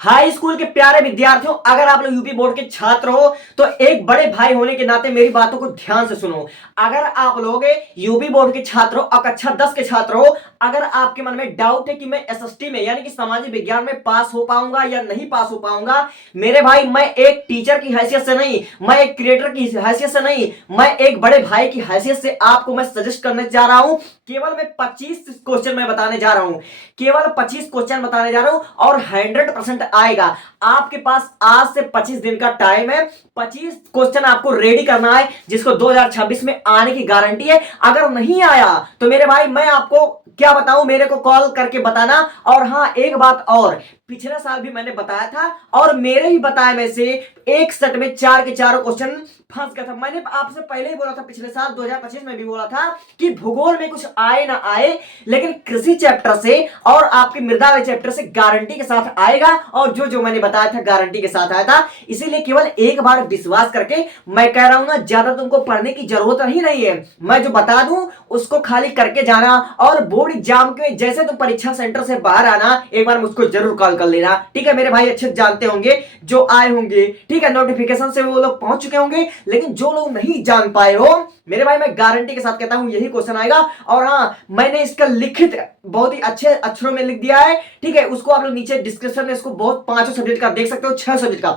High school के प्यारे विद्यार्थियों, अगर आप लोग यूपी बोर्ड के छात्र हो तो एक बड़े भाई होने के नाते मेरी बातों को ध्यान से सुनो। अगर आप लोग यूपी बोर्ड के छात्र हो और कक्षा 10 के छात्र हो, अगर आपके मन में डाउट है कि मैं एसएसटी में यानी कि सामाजिक विज्ञान में पास हो पाऊंगा या नहीं पास हो पाऊंगा, मेरे भाई मैं एक टीचर की हैसियत से नहीं, मैं एक क्रिएटर की हैसियत से नहीं, मैं एक बड़े भाई की हैसियत से आपको मैं सजेस्ट करने जा रहा हूं। केवल मैं 25 क्वेश्चन मैं बताने जा रहा हूं, केवल 25 क्वेश्चन बताने जा रहा हूं और 100% आएगा। आपके पास आज से 25 दिन का टाइम है। 25 क्वेश्चन आपको रेडी करना है जिसको 2026 में आने की गारंटी है। अगर नहीं आया तो मेरे भाई मैं आपको क्या बताऊं, मेरे को कॉल करके बताना। और हां, एक बात और, पिछले साल भी मैंने बताया था और मेरे ही बताए में से एक सेट में 4 के 4 क्वेश्चन फंस गया था। मैंने आपसे पहले ही बोला था, पिछले साल 2025 में भी बोला था कि भूगोल में कुछ आए ना आए, लेकिन कृषि चैप्टर से और आपके मृदा वाले चैप्टर से गारंटी के साथ आएगा। और जो जो मैंने बताया था गारंटी के साथ आया था। इसीलिए केवल एक बार विश्वास करके मैं कह रहा हूं ना, ज्यादा तुमको पढ़ने की जरूरत ही नहीं है। मैं जो बता दूं उसको खाली करके जाना और बोर्ड एग्जाम के जैसे तुम परीक्षा सेंटर से बाहर आना, एक बार मुझको जरूर कॉल कर लेना। ठीक है मेरे भाई, अच्छे जानते होंगे जो आए होंगे, ठीक है, नोटिफिकेशन से वो लोग पहुंच चुके होंगे, लेकिन जो लोग नहीं जान पाए हो मेरे भाई, मैं गारंटी के साथ कहता हूं यही क्वेश्चन आएगा। और हाँ, मैंने इसका लिखित बहुत ही अच्छे अक्षरों में लिख दिया है। ठीक है, उसको आप लोग नीचे डिस्क्रिप्शन में इसको बहुत 5 सब्जेक्ट का देख सकते हो, 6 सब्जेक्ट का।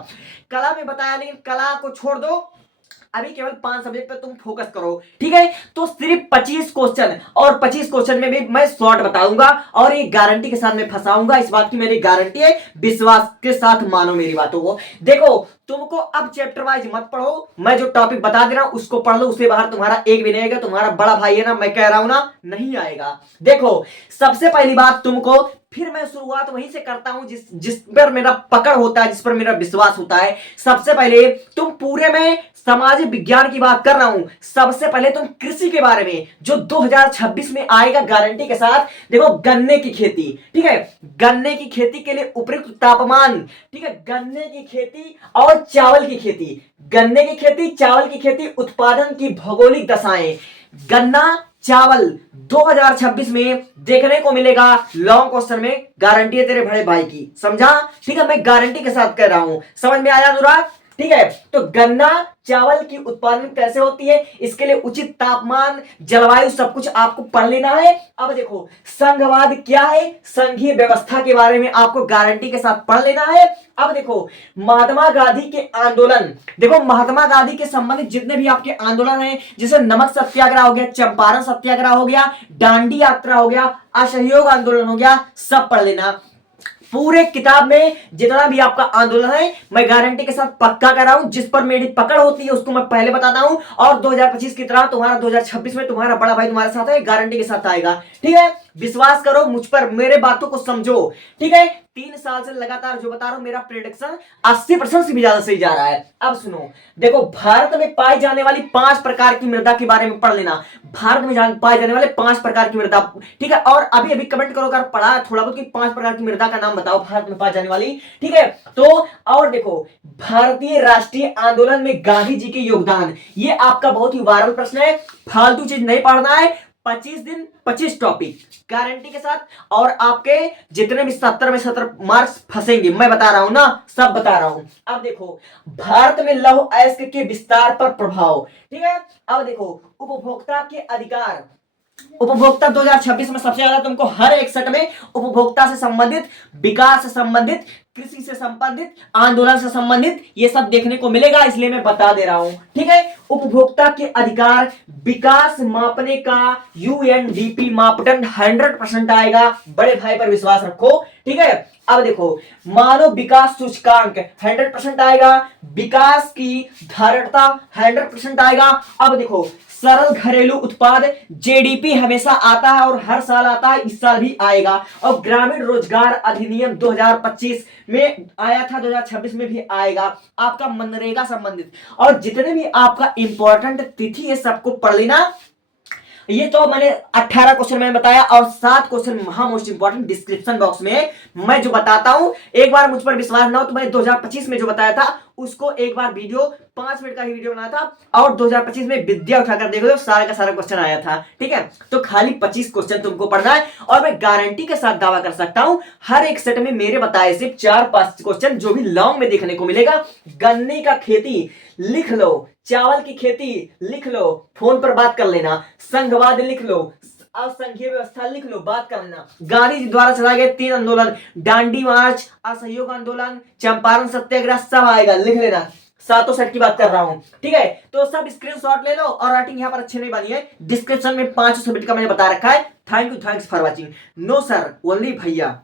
कला में बताया, लेकिन कला को छोड़ दो, अभी केवल 5 सब्जेक्ट पे तुम फोकस करो। ठीक है, तो सिर्फ 25 क्वेश्चन, और 25 क्वेश्चन में भी मैं शॉर्ट बताऊंगा और ये गारंटी के साथ मैं फंसाऊंगा। इस बात की मेरी गारंटी है, विश्वास के साथ मानो मेरी बातों को। देखो, तुमको अब चैप्टर वाइज मत पढ़ो, मैं जो टॉपिक बता दे रहा हूं उसको पढ़ लो, उससे बाहर तुम्हारा एक भी नहीं आएगा। तुम्हारा बड़ा भाई है ना, मैं कह रहा हूं ना, नहीं आएगा। देखो, सबसे पहली बात तुमको, फिर मैं शुरुआत वहीं से करता हूं जिस पर मेरा पकड़ होता है, जिस पर मेरा विश्वास होता है। सबसे पहले तुम पूरे में सामाजिक विज्ञान की बात कर रहा हूं, सबसे पहले तुम कृषि के बारे में जो 2026 में आएगा गारंटी के साथ। देखो, गन्ने की खेती, ठीक है, गन्ने की खेती के लिए उपयुक्त तापमान, ठीक है, गन्ने की खेती और चावल की खेती, गन्ने की खेती, चावल की खेती, उत्पादन की भौगोलिक दशाएं, गन्ना चावल 2026 में देखने को मिलेगा लॉन्ग क्वेश्चन में। गारंटी है तेरे बड़े भाई की, समझा? ठीक है, मैं गारंटी के साथ कह रहा हूं, समझ में आया अनुराग? ठीक है, तो गन्ना चावल की उत्पादन कैसे होती है, इसके लिए उचित तापमान, जलवायु, सब कुछ आपको पढ़ लेना है। अब देखो, संघवाद क्या है, संघीय व्यवस्था के बारे में आपको गारंटी के साथ पढ़ लेना है। अब देखो, महात्मा गांधी के आंदोलन, देखो महात्मा गांधी के संबंधित जितने भी आपके आंदोलन हैं, जैसे नमक सत्याग्रह हो गया, चंपारण सत्याग्रह हो गया, दांडी यात्रा हो गया, असहयोग आंदोलन हो गया, सब पढ़ लेना। पूरे किताब में जितना भी आपका आंदोलन है मैं गारंटी के साथ पक्का कर रहा हूं, जिस पर मेरी पकड़ होती है उसको मैं पहले बताता हूं। और 2025 की तरह तुम्हारा 2026 में तुम्हारा बड़ा भाई तुम्हारे साथ है, गारंटी के साथ आएगा। ठीक है, विश्वास करो मुझ पर, मेरे बातों को समझो। ठीक है, 3 साल से लगातार जो बता रहा हूं, मेरा प्रेडिक्शन 80% से भी ज्यादा सही जा रहा है। अब सुनो, देखो, भारत में पाई जाने वाली 5 प्रकार की मृदा के बारे में पढ़ लेना। भारत में पाए जाने वाले 5 प्रकार की मृदा, ठीक है, और अभी अभी कमेंट करो अगर पढ़ा थोड़ा बहुत कि 5 प्रकार की मृदा का नाम बताओ भारत में पाई जाने वाली। ठीक है, तो और देखो, भारतीय राष्ट्रीय आंदोलन में गांधी जी के योगदान, ये आपका बहुत ही वायरल प्रश्न है, फालतू चीज नहीं पढ़ना है। 25 दिन 25 टॉपिक गारंटी के साथ, और आपके जितने भी 70 में 70 मार्क्स फंसेंगे, मैं बता रहा हूं ना, सब बता रहा हूं। अब देखो, भारत में लौह अयस्क के विस्तार पर प्रभाव, ठीक है। अब देखो, उपभोक्ता के अधिकार, उपभोक्ता 2026 में सबसे ज्यादा तुमको हर एक सेट में उपभोक्ता से संबंधित, विकास से संबंधित, कृषि से संबंधित, आंदोलन से संबंधित, ये सब देखने को मिलेगा, इसलिए मैं बता दे रहा हूं। ठीक है, उपभोक्ता के अधिकार, विकास मापने का यूएनडीपी मापदंड 100% आएगा, बड़े भाई पर विश्वास रखो। ठीक है, अब देखो, मानव विकास सूचकांक 100% आएगा, विकास की धारणता 100% आएगा। अब देखो, सरल घरेलू उत्पाद जेडीपी हमेशा आता है और हर साल आता है, इस साल भी आएगा। और ग्रामीण रोजगार अधिनियम 2025 में आया था, 2026 में भी आएगा, आपका मनरेगा संबंधित। और जितने भी आपका इंपॉर्टेंट तिथि है सबको पढ़ लेना। ये तो मैंने 18 क्वेश्चन मैंने बताया और 7 क्वेश्चन महा मोस्ट इंपॉर्टेंट डिस्क्रिप्शन बॉक्स में मैं जो बताता हूं। एक बार मुझ पर विश्वास ना हो तो मैंने 2025 में जो बताया था उसको एक बार वीडियो 5 मिनट का ही वीडियो बनाया था और 2025 में विद्या उठाकर देखो तो सारा का सारा क्वेश्चन आया था। ठीक है, तो खाली 25 क्वेश्चन तुमको पढ़ना है और मैं गारंटी के साथ दावा कर सकता हूं हर एक सेट में मेरे बताए सिर्फ 4-5 क्वेश्चन जो भी लॉन्ग में देखने को मिलेगा। गन्ने का खेती लिख लो, चावल की खेती लिख लो, फोन पर बात कर लेना, संघवाद लिख लो, असंघीय व्यवस्था लिख लो, बात कर लेना, गांधी जी द्वारा चलाए गए 3 आंदोलन, दांडी मार्च, असहयोग आंदोलन, चंपारण सत्याग्रह, सब आएगा, लिख लेना। सातों सेट की बात कर रहा हूं। ठीक है, तो सब स्क्रीनशॉट ले लो और राइटिंग यहां पर अच्छे नहीं बनी है, डिस्क्रिप्शन में 5 सब्जेक्ट का मैंने बता रखा है। Thank you, thanks for watching. No sir, only भैया।